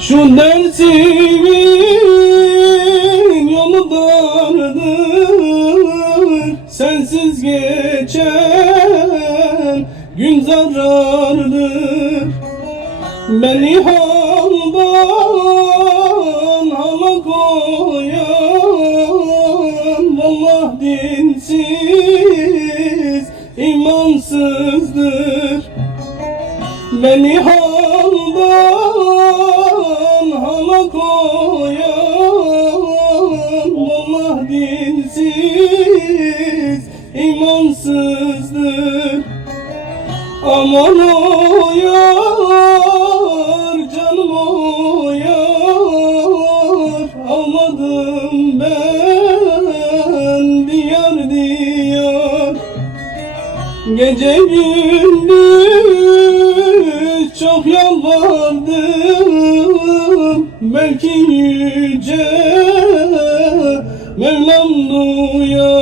Şu dersimin yolu dardır Sensiz geçen gün zarardır Beni haldan hala koyan Vallah dinsiz imansızdır. Beni haldan hala koyan Vallah dinsiz imansızdır. Aman o yar canım o yar Almadım ben diyar diyar. Gece gündüz yalvardım Belki yüce Mevlam duyar